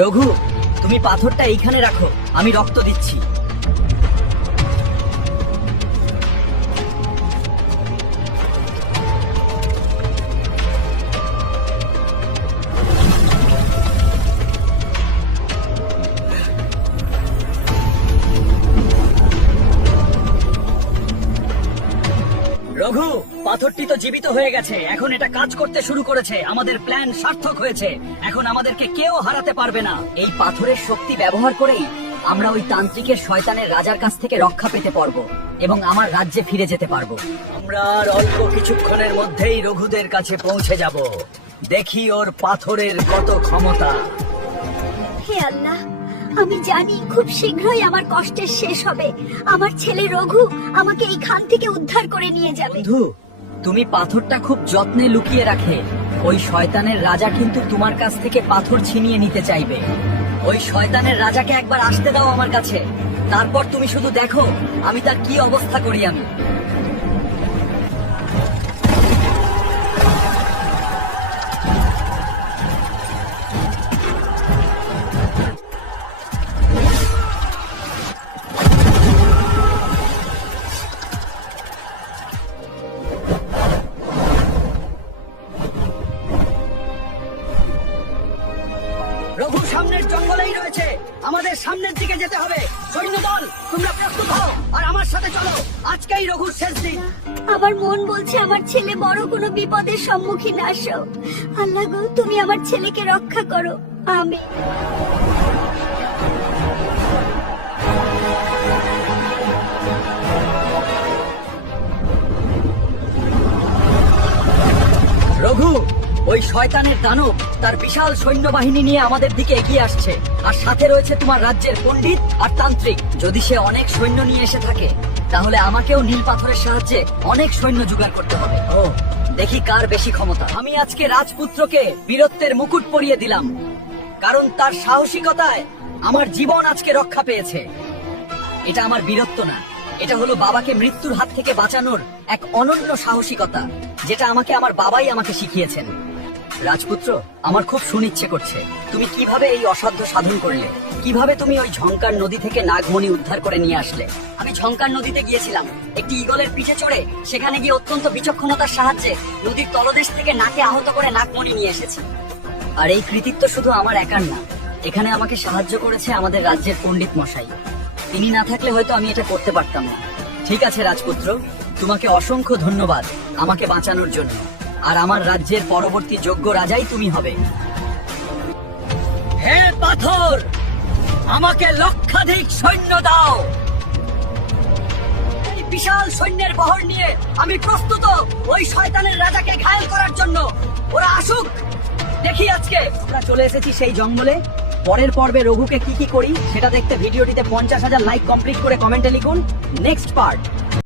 রঘু, তুমি পাথরটা এইখানে রাখো, আমি রক্ত দিচ্ছি। রঘু, পাথরটি তো জীবিত হয়ে গেছে, এখন এটা কাজ করতে শুরু করেছে। আমাদের প্ল্যান সার্থক হয়েছে, এখন আমাদেরকে কেউ হারাতে পারবে না। এই পাথরের শক্তি ব্যবহার করেই আমরা ওই তান্ত্রিকের শয়তানের রাজার কাছ থেকে রক্ষা পেতে পারবো এবং আমার রাজ্যে ফিরে যেতে পারবো। আমরা আর অল্প কিছুক্ষণের মধ্যেই রঘুদের কাছে পৌঁছে যাব। দেখি ওর পাথরের কত ক্ষমতা। হে আল্লাহ, আমি জানি খুব শীঘ্রই আমার কষ্টের শেষ হবে। আমার ছেলে রঘু আমাকে এই খান থেকে উদ্ধার করে নিয়ে যাবে। বন্ধু, তুমি পাথরটা খুব যত্নে লুকিয়ে রাখে। ওই শয়তানের রাজা কিন্তু তোমার কাছ থেকে পাথর ছিনিয়ে নিতে চাইবে। ওই শয়তানের রাজাকে একবার আসতে দাও আমার কাছে, তারপর তুমি শুধু দেখো আমি তার কি অবস্থা করি। আমি রঘু সামনের জঙ্গলেই রয়েছে, আমাদের সামনের দিকে যেতে হবে। সৈন্যদল, তোমরা প্রস্তুত হও আর আমার সাথে চলো। আজকেই রঘুর শেষ দিন। আমার মন বলছে আমার ছেলে বড় কোনো বিপদের সম্মুখীন আসো। আল্লাহ গো, তুমি আমার ছেলেকে রক্ষা করো। আমিন। রঘু, ওই শয়তানের দানব তার বিশাল সৈন্যবাহিনী নিয়ে আমাদের দিকে এগিয়ে আসছে, আর সাথে রয়েছে তোমার রাজ্যের পণ্ডিত আর তান্ত্রিক। যদি সে অনেক সৈন্য নিয়ে এসে থাকে, তাহলে আমাকেও নীল পাথরের সাহায্যে অনেক সৈন্য জোগাড় করতে হবে। ও, দেখি কার বেশি ক্ষমতা। আমি আজকে রাজপুত্রকে বীরত্বের মুকুট পরিয়ে দিলাম, কারণ তার সাহসিকতায় আমার জীবন আজকে রক্ষা পেয়েছে। এটা আমার বীরত্ব না, এটা হলো বাবাকে মৃত্যুর হাত থেকে বাঁচানোর এক অনন্য সাহসিকতা, যেটা আমার বাবাই আমাকে শিখিয়েছেন। রাজপুত্র, আমার খুব শুনিচ্ছে করছে, তুমি কিভাবে এই অসাধ্য সাধন করলে? কিভাবে তুমি ওই ঝংকার নদী থেকে নাগমণি উদ্ধার করে নিয়ে আসলে? আমি ঝংকার নদীতে গিয়েছিলাম একটি ঈগলের পিঠে চড়ে। সেখানে গিয়ে অত্যন্ত বিচক্ষণতার সাহায্যে নদীর তলদেশ থেকে নাকে আহত করে নাগমণি নিয়ে এসেছি। আর এই কৃতিত্ব শুধু আমার একার না, এখানে আমাকে সাহায্য করেছে আমাদের রাজ্যের পণ্ডিত মশাই। তিনি না থাকলে হয়তো আমি এটা করতে পারতাম না। ঠিক আছে রাজপুত্র, তোমাকে অসংখ্য ধন্যবাদ আমাকে বাঁচানোর জন্য। আর আমার রাজ্যের পরবর্তী যোগ্য রাজাই তুমি হবে। হে পাথর, আমাকে লক্ষাধিক সৈন্য দাও। এই বিশাল সৈন্যের বহর নিয়ে আমি প্রস্তুত ওই শয়তানের রাজাকে ঘায়েল করার জন্য। ওরা আসুক, দেখি আজকে। আমরা চলে এসেছি সেই জঙ্গলে। পরের পর্বে রঘুকে কি কি করি সেটা দেখতে ভিডিওটিতে 50,000 লাইক কমপ্লিট করে কমেন্টে লিখুন নেক্সট পার্ট।